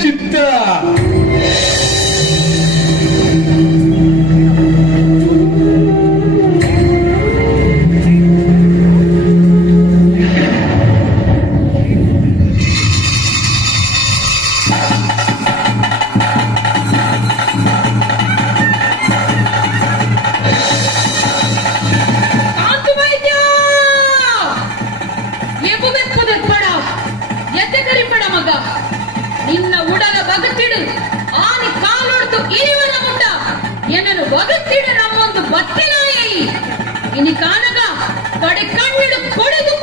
ಚಿತ್ತ ನಿನ್ನ ಉಡಲ ಬಗತ್ತಿಡು ಆನಿ ಕಾಲೊಡ್ದು ಇರಿವನ ಮುಟ್ಟ ಎನ್ನನು ಬಗತ್ತಿಡು ನಮ್ಮೊಂದು ಬತ್ತಿನಾಯಿ ಇನಿ ಕಾನಗ ಕಡೆ ಕಣ್ಣಿಡು ಕೊಡೆದು